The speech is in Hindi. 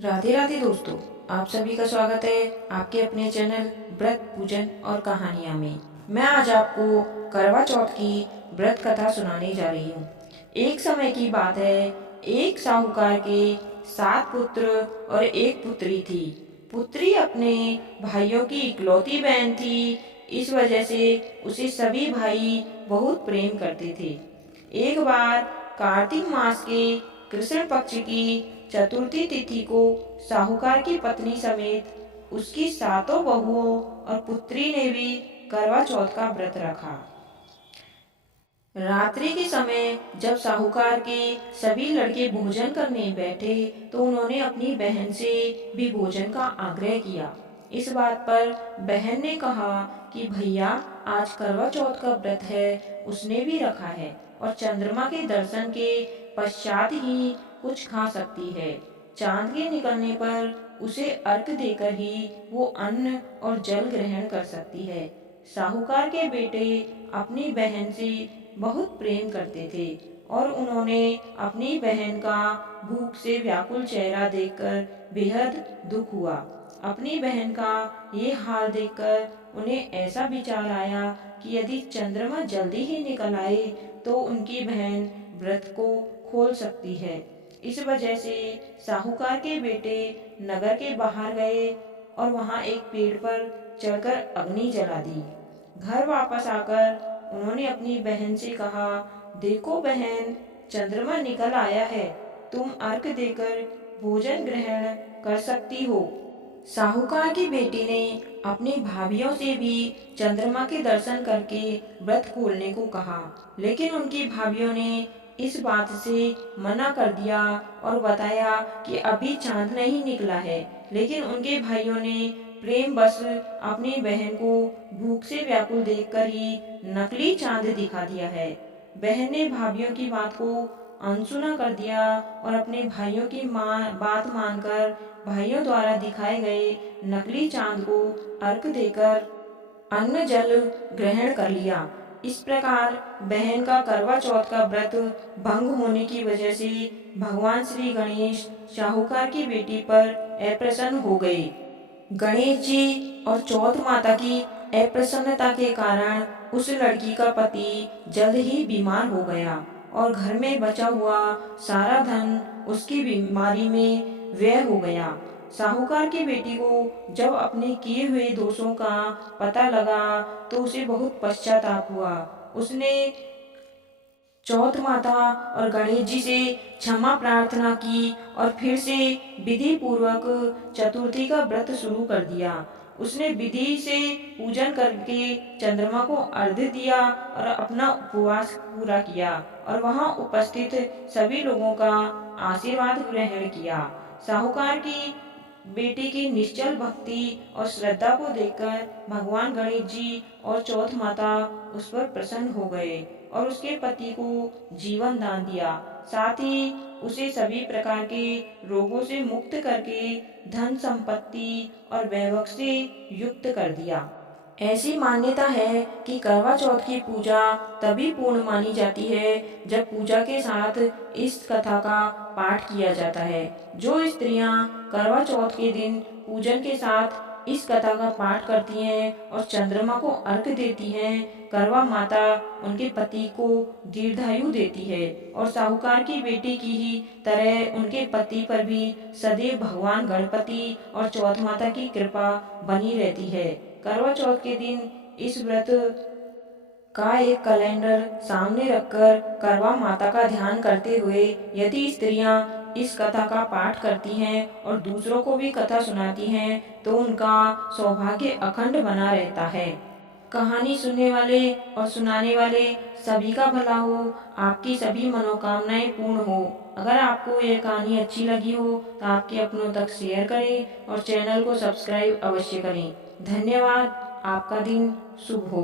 राधे राधे दोस्तों, आप सभी का स्वागत है आपके अपने चैनल व्रत पूजन और कहानियाँ में। मैं आज आपको करवा चौथ की व्रत कथा सुनाने जा रही हूँ। एक समय की बात है, एक साहूकार के 7 पुत्र और एक पुत्री थी। पुत्री अपने भाइयों की इकलौती बहन थी, इस वजह से उसे सभी भाई बहुत प्रेम करते थे। एक बार कार्तिक मास के कृष्ण पक्ष की चतुर्थी तिथि को साहूकार की पत्नी समेत उसकी 7 बहुओं और पुत्री ने भी करवा चौथ का व्रत रखा। रात्रि के समय जब साहूकार के सभी लड़के भोजन करने बैठे तो उन्होंने अपनी बहन से भी भोजन का आग्रह किया। इस बात पर बहन ने कहा कि भैया, आज करवा चौथ का व्रत है, उसने भी रखा है और चंद्रमा के दर्शन के पश्चात ही कुछ खा सकती है। चांद के निकलने पर उसे अर्घ देकर ही वो अन्न और जल ग्रहण कर सकती है। साहूकार के बेटे अपनी बहन से बहुत प्रेम करते थे और उन्होंने अपनी बहन का भूख से व्याकुल चेहरा देखकर बेहद दुख हुआ। अपनी बहन का ये हाल देखकर उन्हें ऐसा विचार आया कि यदि चंद्रमा जल्दी ही निकल आए तो उनकी बहन व्रत को खोल सकती है। इस वजह से साहूकार के बेटे नगर के बाहर गए और वहां एक पेड़ पर चढ़कर अग्नि जला दी। घर वापस आकर उन्होंने अपनी बहन से कहा, देखो बहन, चंद्रमा निकल आया है, तुम अर्घ देकर भोजन ग्रहण कर सकती हो। साहूकार की बेटी ने अपनी भाभियों से भी चंद्रमा के दर्शन करके व्रत खोलने को कहा, लेकिन उनकी भाभियों ने इस बात से मना कर दिया और बताया कि अभी चांद नहीं निकला है। लेकिन उनके भाइयों ने प्रेम बस अपनी बहन को भूख से व्याकुल देखकर ही नकली चांद दिखा दिया है। बहन ने भाभियों की बात को अनसुना कर दिया और अपने भाइयों की बात मानकर भाइयों द्वारा दिखाए गए नकली चांद को अर्घ देकर अन्न जल ग्रहण कर लिया। इस प्रकार बहन का करवा चौथ का व्रत भंग होने की वजह से भगवान श्री गणेश साहूकार की बेटी पर अप्रसन्न हो गए। गणेश जी और चौथ माता की अप्रसन्नता के कारण उस लड़की का पति जल्द ही बीमार हो गया और घर में बचा हुआ सारा धन उसकी बीमारी में व्यय हो गया। साहूकार की बेटी को जब अपने किए हुए दोषों का पता लगा तो उसे बहुत पश्चाताप हुआ। उसने चौथ माता और गणेश जी से क्षमा प्रार्थना की और फिर से विधि पूर्वक चतुर्थी का व्रत शुरू कर दिया। उसने विधि से पूजन करके चंद्रमा को अर्घ्य दिया और अपना उपवास पूरा किया और वहां उपस्थित सभी लोगों का आशीर्वाद ग्रहण किया। साहूकार की बेटी की निश्चल भक्ति और श्रद्धा को देखकर भगवान गणेश जी और चौथ माता उस पर प्रसन्न हो गए और उसके पति को जीवन दान दिया। साथ ही उसे सभी प्रकार के रोगों से मुक्त करके धन संपत्ति और वैभव से युक्त कर दिया। ऐसी मान्यता है कि करवा चौथ की पूजा तभी पूर्ण मानी जाती है जब पूजा के साथ इस कथा का पाठ किया जाता है। जो स्त्रियां करवा चौथ के दिन पूजन के साथ इस कथा का पाठ करती हैं और चंद्रमा को अर्घ देती हैं, करवा माता उनके पति को दीर्घायु देती है और साहूकार की बेटी की ही तरह उनके पति पर भी सदैव भगवान गणपति और चौथ माता की कृपा बनी रहती है। करवा चौथ के दिन इस व्रत का एक कैलेंडर सामने रखकर करवा माता का ध्यान करते हुए यदि स्त्रियां इस कथा का पाठ करती हैं और दूसरों को भी कथा सुनाती हैं तो उनका सौभाग्य अखंड बना रहता है। कहानी सुनने वाले और सुनाने वाले सभी का भला हो, आपकी सभी मनोकामनाएं पूर्ण हो। अगर आपको यह कहानी अच्छी लगी हो तो आपके अपनों तक शेयर करें और चैनल को सब्सक्राइब अवश्य करें। धन्यवाद। आपका दिन शुभ हो।